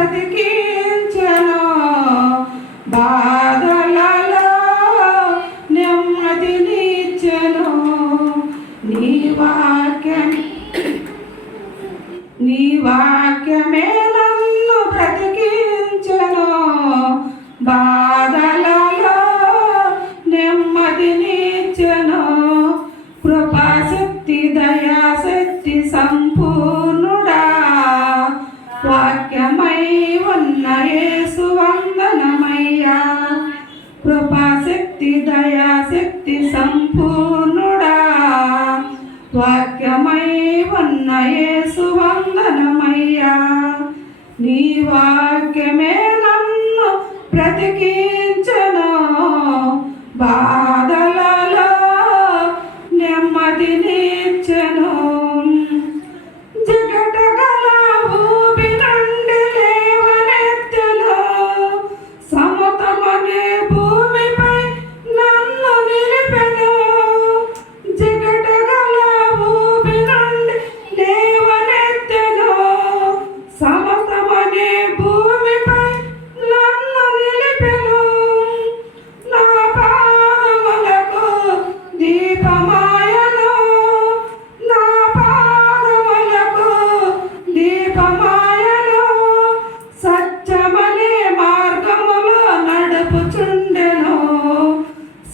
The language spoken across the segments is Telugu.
బ్రతికించెను, బాధలలో నెమ్మదినిచ్చెను. నీ వాక్యమే నన్ను బ్రతికించెను, బాధలలో నెమ్మదినిచ్చెను. కృపాశక్తి దయాశక్తి సంపూర్ణుడా, వాక్యమై ఉన్న యేసు వందనమయ్యా. కృపాశక్తి దయాశక్తి సంపూర్ణుడా, వాక్యమై ఉన్న యేసు వందనమయ్యా. నీ వాక్యమే నన్ను బ్రతికించెను, బాధలలో నెమ్మదినిచ్చెను. జగటగల ఊబి నుండి లేవనెత్తెను, సమతమనే భూమిపై నన్ను నిలిపెను. జగటగల ఊబి నుండి లేవనెత్తెను, సమతమనే భూమిపై నన్ను నిలిపెను. నా పాదములకు దీపమాయను, నా పాదములకు దీపమాయను. సత్యమనే మార్గములో నడుపుచుండెను,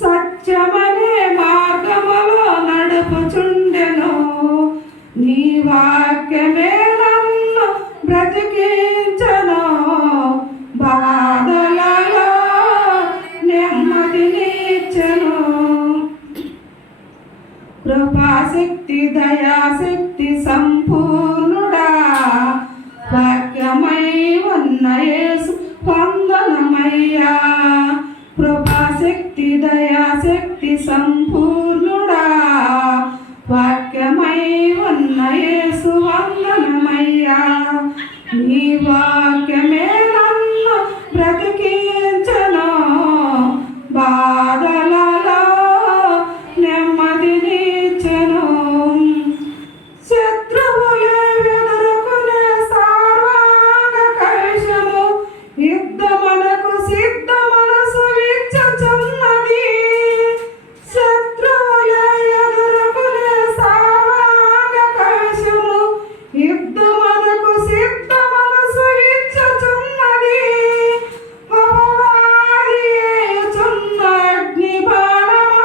సత్యమనే మార్గములో నడుపుచుండెను. నీ వాక్యమే నన్ను బ్రతికించెను, బాధలలో నెమ్మదినిచ్చెను. కృపాశక్తి దయాశక్తి సంపూర్ణుడా, వాక్యమై ఉన్న యేసు వందనమయ్యా. కృపాశక్తి దయాశక్తి సంపూర్ణుడా, వాక్యమై ఉన్న యేసు వందనమయ్యా. నీ వాక్యమే నన్ను బ్రతికించెను, బాధలలో నెమ్మదినిచ్చెను. శత్రువులే ఎదుర్కొనే సర్వాంగ కవచము, యుద్ధమునకు సిద్ధ మనసు ఇచ్చుచున్నది. శత్రువులే ఎదుర్కొనే సర్వాంగ కవచము, యుద్ధమునకు సిద్ధ మనసు ఇచ్చుచున్నది. అపవాది ఏయుచున్న అగ్ని బాణము,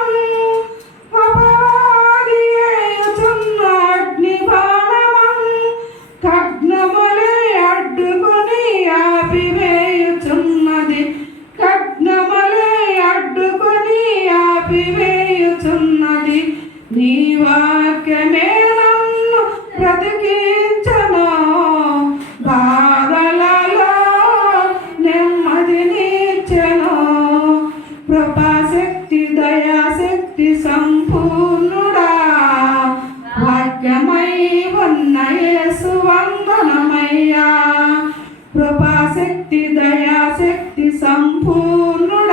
అపవాది ఏయుచున్న అగ్ని బాణము, ఖడ్గములే అడ్డుకొని ఆపివేయుచున్నది, ఖడ్గములే అడ్డుకొని ఆపివేయుచున్నది. నీ వాక్యమే నన్ను బ్రతికించెను, బాధలలో నెమ్మదినిచ్చెను. కృపాశక్తి దయాశక్తి సంపూర్ణుడా, వాక్యమై ఉన్న యేసు వందనమయ్యా. కృపాశక్తి దయాశక్తి సంపూర్ణుడా,